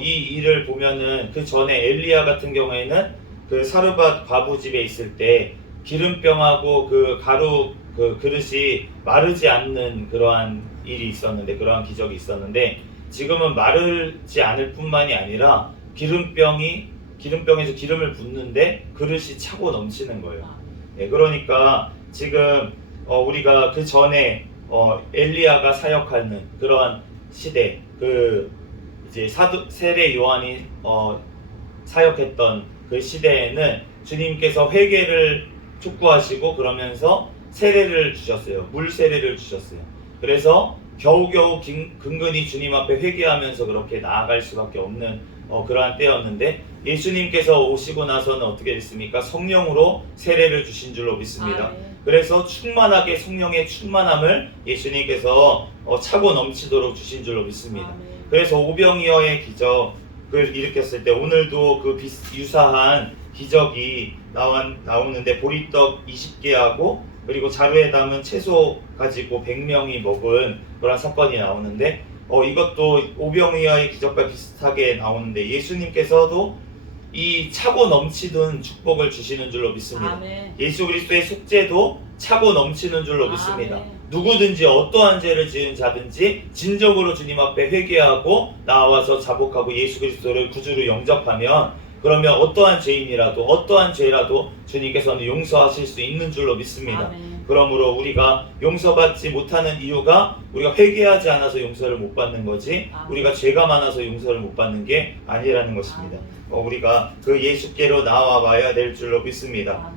이 일을 보면은 그 전에 엘리야 같은 경우에는 그 사르밧 과부 집에 있을 때 기름병하고 그 가루 그 그릇이 마르지 않는 그러한 일이 있었는데, 그러한 기적이 있었는데, 지금은 마르지 않을 뿐만이 아니라 기름병에서 기름을 붓는데 그릇이 차고 넘치는 거예요. 네, 그러니까 지금 우리가 그 전에 엘리야가 사역하는 그러한 시대, 그 이제 세례 요한이 사역했던 그 시대에는 주님께서 회개를 촉구하시고 그러면서 세례를 주셨어요. 물 세례를 주셨어요. 그래서 겨우겨우 근근히 주님 앞에 회개하면서 그렇게 나아갈 수밖에 없는 그러한 때였는데, 예수님께서 오시고 나서는 어떻게 됐습니까? 성령으로 세례를 주신 줄로 믿습니다. 그래서 충만하게 성령의 충만함을 예수님께서 차고 넘치도록 주신 줄로 믿습니다. 그래서 오병이어의 기적을 일으켰을 때 오늘도 그 유사한 기적이 나오는데, 보리떡 20개하고 그리고 자루에 담은 채소 가지고 100명이 먹은 그런 사건이 나오는데, 이것도 오병이어의 기적과 비슷하게 나오는데, 예수님께서도 이 차고 넘치는 축복을 주시는 줄로 믿습니다. 아멘. 예수 그리스도의 속죄도 차고 넘치는 줄로 믿습니다. 아멘. 누구든지 어떠한 죄를 지은 자든지 진정으로 주님 앞에 회개하고 나와서 자복하고 예수 그리스도를 구주로 영접하면, 그러면 어떠한 죄인이라도 어떠한 죄라도 주님께서는 용서하실 수 있는 줄로 믿습니다. 아멘. 그러므로 우리가 용서받지 못하는 이유가 우리가 회개하지 않아서 용서를 못 받는 거지, 아멘. 우리가 죄가 많아서 용서를 못 받는 게 아니라는 것입니다. 우리가 그 예수께로 나와봐야 될 줄로 믿습니다.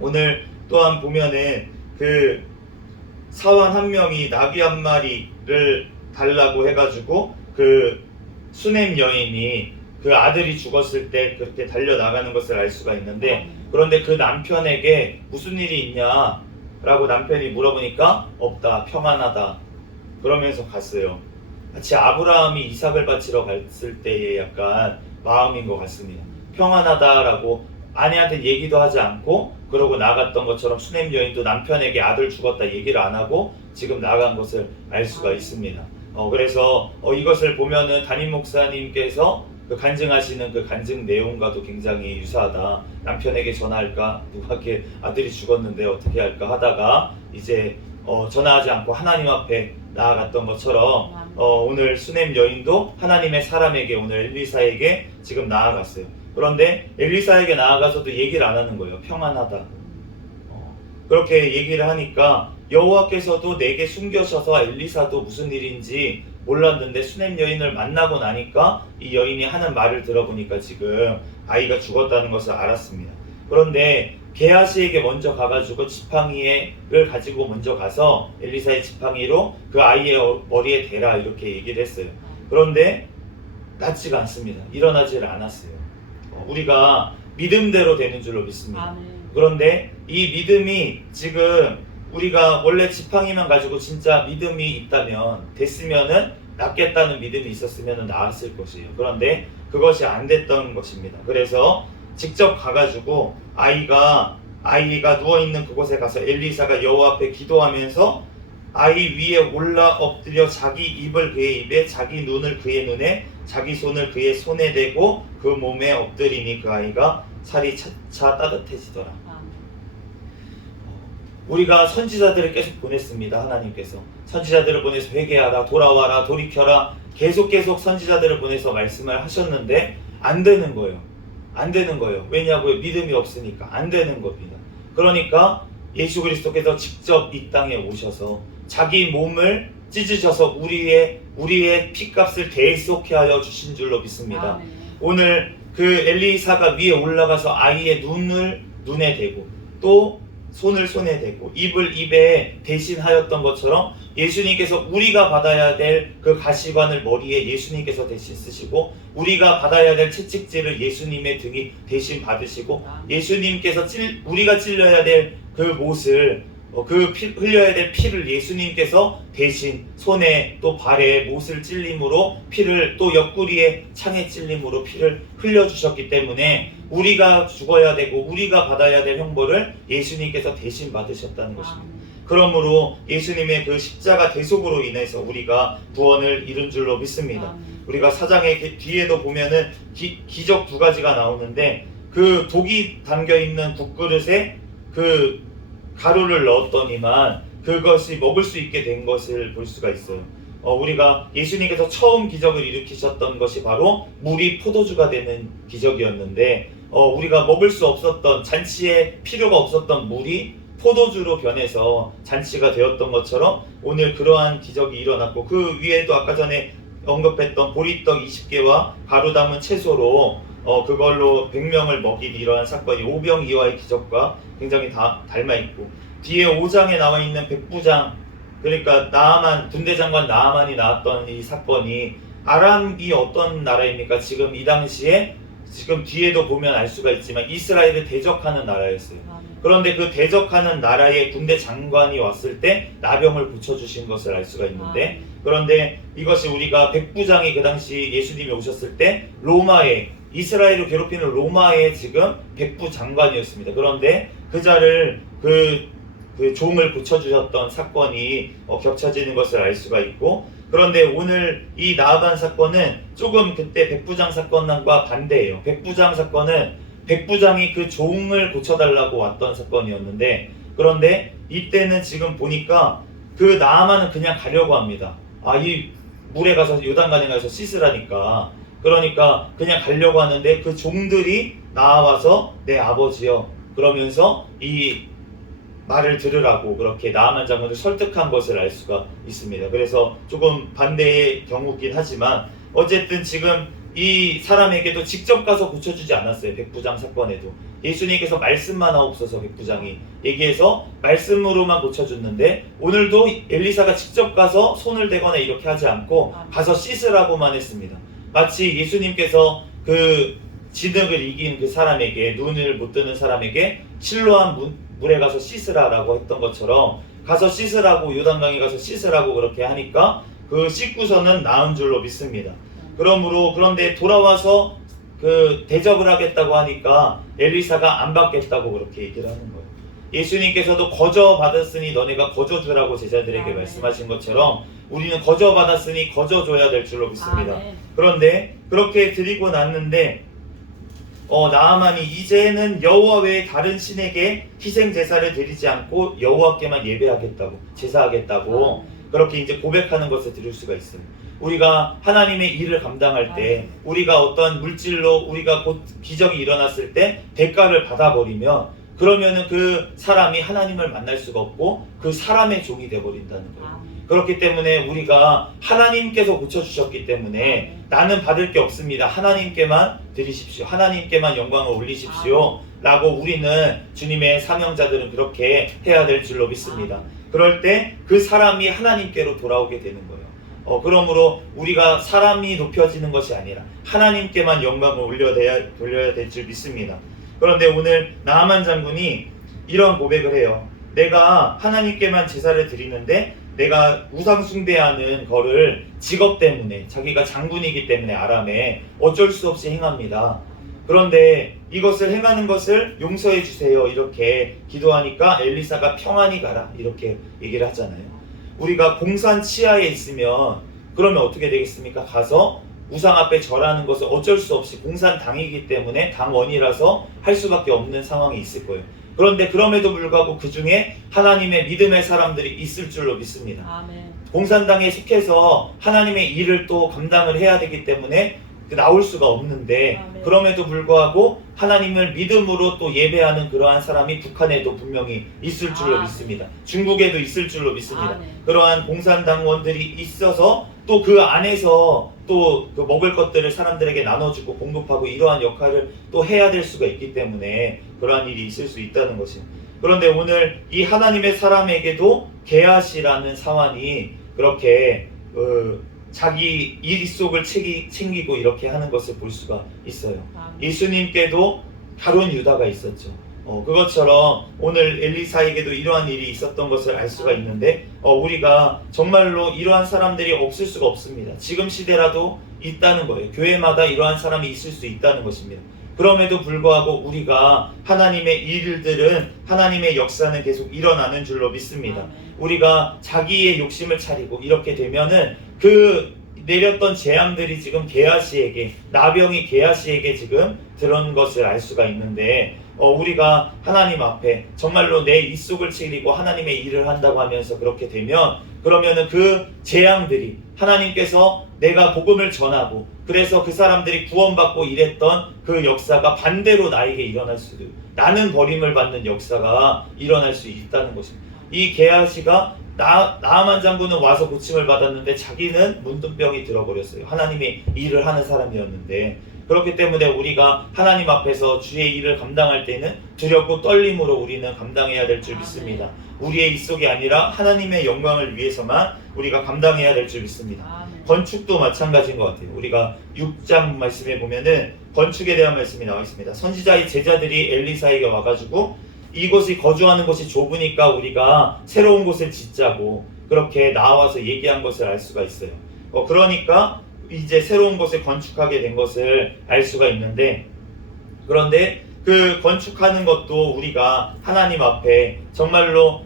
오늘 또한 보면은 그 사환 한 명이 나귀 한 마리를 달라고 해가지고 그 수넴 여인이 그 아들이 죽었을 때 그렇게 달려나가는 것을 알 수가 있는데, 그런데 그 남편에게 무슨 일이 있냐 라고 남편이 물어보니까 없다, 평안하다 그러면서 갔어요. 마치 아브라함이 이삭을 바치러 갔을 때의 약간 마음인 것 같습니다. 평안하다라고 아내한테 얘기도 하지 않고 그러고 나갔던 것처럼 수넴 여인도 남편에게 아들 죽었다 얘기를 안 하고 지금 나간 것을 알 수가 있습니다. 그래서 이것을 보면은 담임 목사님께서 그 간증하시는 그 간증 내용과도 굉장히 유사하다. 남편에게 전화할까? 누구에게 아들이 죽었는데 어떻게 할까 하다가 이제 전화하지 않고 하나님 앞에 나아갔던 것처럼 오늘 수넴 여인도 하나님의 사람에게, 오늘 엘리사에게 지금 나아갔어요. 그런데 엘리사에게 나아가서도 얘기를 안 하는 거예요. 평안하다. 그렇게 얘기를 하니까 여호와께서도 내게 숨겨셔서 엘리사도 무슨 일인지 몰랐는데 수넴 여인을 만나고 나니까 이 여인이 하는 말을 들어보니까 지금 아이가 죽었다는 것을 알았습니다. 그런데 게하시에게 먼저 가가지고 지팡이를 가지고 먼저 가서 엘리사의 지팡이로 그 아이의 머리에 대라 이렇게 얘기를 했어요. 그런데 낫지가 않습니다. 일어나지를 않았어요. 우리가 믿음대로 되는 줄로 믿습니다. 그런데 이 믿음이 지금 우리가 원래 지팡이만 가지고 진짜 믿음이 있다면 됐으면은 낫겠다는 믿음이 있었으면 나았을 것이에요. 그런데 그것이 안 됐던 것입니다. 그래서 직접 가가지고 아이가 누워있는 그곳에 가서 엘리사가 여호와 앞에 기도하면서 아이 위에 올라 엎드려 자기 입을 그의 입에, 자기 눈을 그의 눈에, 자기 손을 그의 손에 대고 그 몸에 엎드리니 그 아이가 살이 차차 따뜻해지더라. 아멘. 우리가 선지자들을 계속 보냈습니다. 하나님께서 선지자들을 보내서 회개하라, 돌아와라, 돌이켜라, 계속 선지자들을 보내서 말씀을 하셨는데 안 되는 거예요. 안 되는 거예요. 왜냐고요? 믿음이 없으니까 안 되는 겁니다. 그러니까 예수 그리스도께서 직접 이 땅에 오셔서 자기 몸을 찢으셔서 우리의 피값을 대속해 하여 주신 줄로 믿습니다. 아멘. 오늘 그 엘리사가 위에 올라가서 아이의 눈을 눈에 대고 또 손을 손에 대고 입을 입에 대신하였던 것처럼 예수님께서 우리가 받아야 될 그 가시관을 머리에 예수님께서 대신 쓰시고 우리가 받아야 될 채찍질을 예수님의 등이 대신 받으시고 예수님께서 우리가 찔려야 될 그 못을 흘려야 될 피를 예수님께서 대신 손에 또 발에 못을 찔림으로 피를 또 옆구리에 창에 찔림으로 피를 흘려주셨기 때문에 우리가 죽어야 되고 우리가 받아야 될 형벌을 예수님께서 대신 받으셨다는 것입니다. 그러므로 예수님의 그 십자가 대속으로 인해서 우리가 구원을 이룬 줄로 믿습니다. 우리가 사장의 뒤에도 보면은 기적 두 가지가 나오는데 그 독이 담겨있는 국그릇에 그 가루를 넣었더니만 그것이 먹을 수 있게 된 것을 볼 수가 있어요. 우리가 예수님께서 처음 기적을 일으키셨던 것이 바로 물이 포도주가 되는 기적이었는데 우리가 먹을 수 없었던 잔치에 필요가 없었던 물이 포도주로 변해서 잔치가 되었던 것처럼 오늘 그러한 기적이 일어났고 그 위에도 아까 전에 언급했던 보리떡 20개와 가루 담은 채소로 그걸로 100명을 먹인 이러한 사건이 오병이어의 기적과 굉장히 닮아있고 뒤에 5장에 나와 있는 백부장 그러니까 나아만 군대 장관 나아만이 나왔던 이 사건이 아람이 어떤 나라입니까? 지금 이 당시에 지금 뒤에도 보면 알 수가 있지만 이스라엘을 대적하는 나라였어요. 그런데 그 대적하는 나라의 군대 장관이 왔을 때 나병을 고쳐주신 것을 알 수가 있는데 그런데 이것이 우리가 백부장이 그 당시 예수님이 오셨을 때 로마의 이스라엘을 괴롭히는 로마의 지금 백부 장관이었습니다. 그런데 그 자를 그 종을 고쳐주셨던 사건이 겹쳐지는 것을 알 수가 있고 그런데 오늘 이 나아반 사건은 조금 그때 백부장 사건과 반대예요. 백부장 사건은 백부장이 그 종을 고쳐달라고 왔던 사건이었는데 그런데 이때는 지금 보니까 그 나아만은 그냥 가려고 합니다. 이 물에 가서 요단강에 가서 씻으라니까 그러니까 그냥 가려고 하는데 그 종들이 나와서 내 아버지여 그러면서 이 말을 들으라고 그렇게 나아만 장군을 설득한 것을 알 수가 있습니다. 그래서 조금 반대의 경우긴 하지만 어쨌든 지금 이 사람에게도 직접 가서 고쳐주지 않았어요. 백부장 사건에도 예수님께서 말씀만 하옵소서 백부장이 얘기해서 말씀으로만 고쳐줬는데 오늘도 엘리사가 직접 가서 손을 대거나 이렇게 하지 않고 가서 씻으라고만 했습니다. 마치 예수님께서 그 진흙을 이긴 그 사람에게 눈을 못 뜨는 사람에게 실로암 물에 가서 씻으라라고 했던 것처럼 가서 씻으라고 요단강에 가서 씻으라고 그렇게 하니까 그 씻고서는 나은 줄로 믿습니다. 그런데 돌아와서 그 대접을 하겠다고 하니까 엘리사가 안 받겠다고 그렇게 얘기를 하는 거예요. 예수님께서도 거저 받았으니 너네가 거저 주라고 제자들에게 말씀하신 것처럼 우리는 거저 받았으니 거저 줘야 될 줄로 믿습니다. 그런데 그렇게 드리고 났는데 나아만이 이제는 여호와 외에 다른 신에게 희생 제사를 드리지 않고 여호와께만 예배하겠다고 제사하겠다고 그렇게 이제 고백하는 것을 들을 수가 있어요. 우리가 하나님의 일을 감당할 때 우리가 어떤 물질로 우리가 곧 기적이 일어났을 때 대가를 받아버리면 그러면은 그 사람이 하나님을 만날 수가 없고 그 사람의 종이 되어버린다는 거예요. 그렇기 때문에 우리가 하나님께서 고쳐주셨기 때문에 나는 받을 게 없습니다. 하나님께만 드리십시오. 하나님께만 영광을 올리십시오. 라고 우리는 주님의 사명자들은 그렇게 해야 될 줄로 믿습니다. 그럴 때 그 사람이 하나님께로 돌아오게 되는 거예요. 그러므로 우리가 사람이 높여지는 것이 아니라 하나님께만 영광을 돌려야 될 줄 믿습니다. 그런데 오늘 나아만 장군이 이런 고백을 해요. 내가 하나님께만 제사를 드리는데 내가 우상 숭배하는 거를 직업 때문에 자기가 장군이기 때문에 아람에 어쩔 수 없이 행합니다. 그런데 이것을 행하는 것을 용서해 주세요 이렇게 기도하니까 엘리사가 평안히 가라 이렇게 얘기를 하잖아요. 우리가 공산 치하에 있으면 그러면 어떻게 되겠습니까? 가서 우상 앞에 절하는 것은 어쩔 수 없이 공산당이기 때문에 당원이라서 할 수밖에 없는 상황이 있을 거예요. 그런데 그럼에도 불구하고 그 중에 하나님의 믿음의 사람들이 있을 줄로 믿습니다. 아멘. 공산당에 속해서 하나님의 일을 또 감당을 해야 되기 때문에 나올 수가 없는데, 아멘. 그럼에도 불구하고 하나님을 믿음으로 또 예배하는 그러한 사람이 북한에도 분명히 있을 줄로 아멘. 믿습니다. 중국에도 있을 줄로 믿습니다. 아멘. 그러한 공산당원들이 있어서 또 그 안에서 또 그 먹을 것들을 사람들에게 나눠주고 공급하고 이러한 역할을 또 해야 될 수가 있기 때문에 그러한 일이 있을 수 있다는 것입니다. 그런데 오늘 이 하나님의 사람에게도 게하시라는 사환이 그렇게 자기 일 속을 챙기고 이렇게 하는 것을 볼 수가 있어요. 아멘. 예수님께도 가룟 유다가 있었죠. 그것처럼 오늘 엘리사에게도 이러한 일이 있었던 것을 알 수가 있는데, 우리가 정말로 이러한 사람들이 없을 수가 없습니다. 지금 시대라도 있다는 거예요. 교회마다 이러한 사람이 있을 수 있다는 것입니다. 그럼에도 불구하고 우리가 하나님의 일들은, 하나님의 역사는 계속 일어나는 줄로 믿습니다. 아멘. 우리가 자기의 욕심을 차리고 이렇게 되면은 그 내렸던 재앙들이 지금 게하시에게, 나병이 게하시에게 지금 들은 것을 알 수가 있는데, 우리가 하나님 앞에 정말로 내 입속을 치리고 하나님의 일을 한다고 하면서 그렇게 되면, 그러면은 그 재앙들이 하나님께서 내가 복음을 전하고 그래서 그 사람들이 구원받고 이랬던 그 역사가 반대로 나에게 일어날 수도, 나는 버림을 받는 역사가 일어날 수 있다는 것입니다. 이 게하시가 나아만 장군은 와서 고침을 받았는데 자기는 문둥병이 들어버렸어요. 하나님의 일을 하는 사람이었는데, 그렇기 때문에 우리가 하나님 앞에서 주의 일을 감당할 때는 두렵고 떨림으로 우리는 감당해야 될 줄 믿습니다. 우리의 입속이 아니라 하나님의 영광을 위해서만 우리가 감당해야 될 줄 믿습니다. 아멘. 건축도 마찬가지인 것 같아요. 우리가 6장 말씀에 보면은 건축에 대한 말씀이 나와 있습니다. 선지자의 제자들이 엘리사에게 와가지고 이곳이 거주하는 곳이 좁으니까 우리가 새로운 곳을 짓자고 그렇게 나와서 얘기한 것을 알 수가 있어요. 그러니까 이제 새로운 곳을 건축하게 된 것을 알 수가 있는데, 그런데 그 건축하는 것도 우리가 하나님 앞에 정말로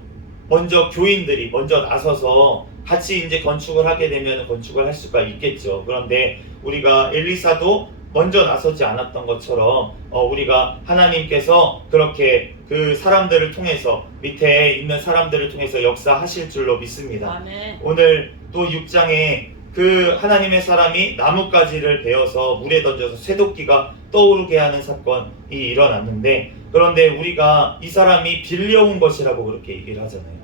먼저 교인들이 먼저 나서서 같이 이제 건축을 하게 되면 건축을 할 수가 있겠죠. 그런데 우리가 엘리사도 먼저 나서지 않았던 것처럼 우리가 하나님께서 그렇게 그 사람들을 통해서, 밑에 있는 사람들을 통해서 역사하실 줄로 믿습니다. 아멘. 오늘 또 6장에 그 하나님의 사람이 나뭇가지를 베어서 물에 던져서 쇠도끼가 떠오르게 하는 사건이 일어났는데, 그런데 우리가 이 사람이 빌려온 것이라고 그렇게 얘기를 하잖아요.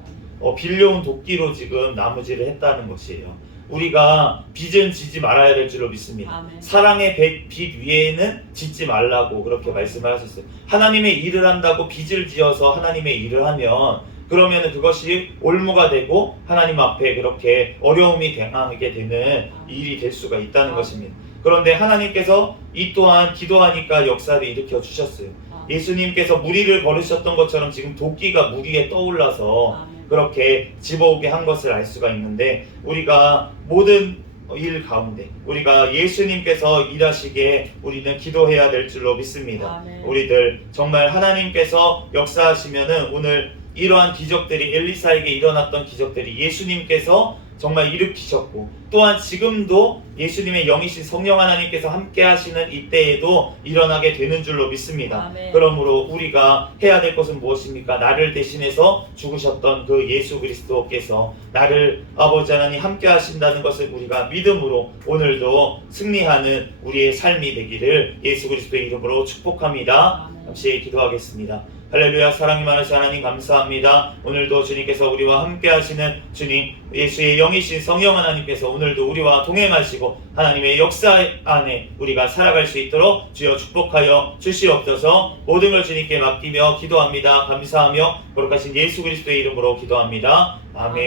빌려온 도끼로 지금 나무질을 했다는 것이에요. 우리가 빚은 지지 말아야 될 줄로 믿습니다. 아멘. 사랑의 빚 위에는 짓지 말라고 그렇게 말씀을 하셨어요. 하나님의 일을 한다고 빚을 지어서 하나님의 일을 하면 그러면 그것이 올무가 되고 하나님 앞에 그렇게 어려움이 당하게 되는 일이 될 수가 있다는 것입니다. 그런데 하나님께서 이 또한 기도하니까 역사를 일으켜 주셨어요. 예수님께서 무리를 걸으셨던 것처럼 지금 도끼가 물 위에 떠올라서 그렇게 집어오게 한 것을 알 수가 있는데, 우리가 모든 일 가운데 우리가 예수님께서 일하시기에 우리는 기도해야 될 줄로 믿습니다. 아멘. 우리들 정말 하나님께서 역사하시면은 오늘 이러한 기적들이, 엘리사에게 일어났던 기적들이 예수님께서 정말 일으키셨고, 또한 지금도 예수님의 영이신 성령 하나님께서 함께 하시는 이때에도 일어나게 되는 줄로 믿습니다. 아멘. 그러므로 우리가 해야 될 것은 무엇입니까? 나를 대신해서 죽으셨던 그 예수 그리스도께서 나를 아버지 하나님 함께 하신다는 것을 우리가 믿음으로 오늘도 승리하는 우리의 삶이 되기를 예수 그리스도의 이름으로 축복합니다. 아멘. 잠시 기도하겠습니다. 할렐루야. 사랑이 많으신 하나님 감사합니다. 오늘도 주님께서 우리와 함께 하시는 주님, 예수의 영이신 성령 하나님께서 오늘도 우리와 동행하시고 하나님의 역사 안에 우리가 살아갈 수 있도록 주여 축복하여 주시옵소서. 모든 걸 주님께 맡기며 기도합니다. 감사하며 거룩하신 예수 그리스도의 이름으로 기도합니다. 아멘.